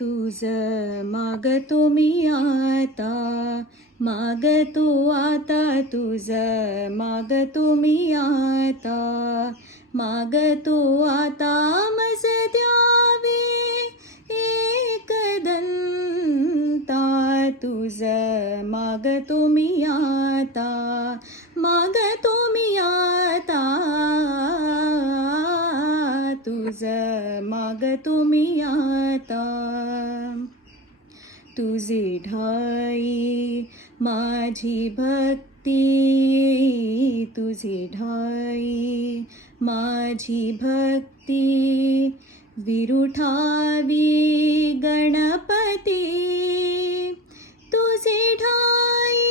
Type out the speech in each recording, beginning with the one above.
तुझ मागतो मी आता, मागतो आता तुझ मागतो मी आता, मागतो आता मज द्यावे एकदंता. तुझ मागतो मी आता, मागतो मी आता, तुझ मागतो मी आता. तुझे ठाई माझी भक्ती, तुझे ठाई माझी भक्ती, विरुठावी गणपती. तुझे ठाई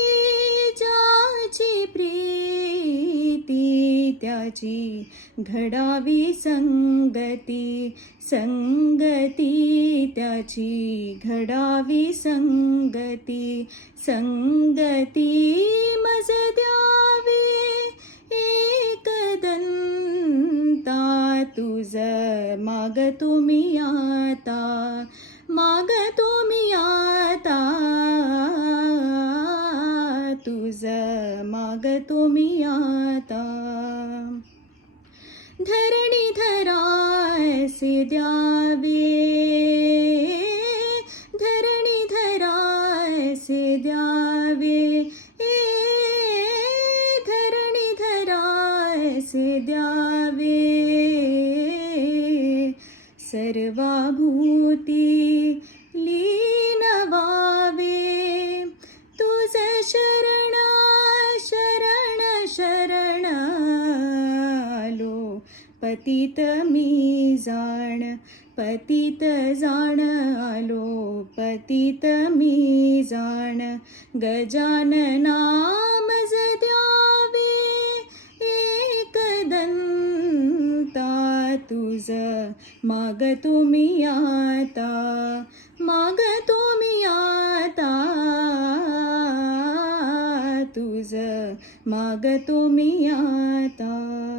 ज्याची प्रीती, त्याची घडावी संगती, संगती त्याची घडावी संगती, संगती मज द्यावी एकदंता. तुझ मागतो मी आता, मागतो मी आता, तुझ मागतो मी आता. धरणी धरायसे द्यावे, धरणी धरायसे द्यावे, धरणी धरायसे द्यावे. सर्वाभूती लीन व्हावे, तुझ शरण शरण शरण आलो. पतित मी जाण, पतित जाण आलो, पतित मी जाण. गजानना मज द्यावे एकदंता. तुझ मागतो मी आता, मागतो मी आता, तुझ मागतो मी आता.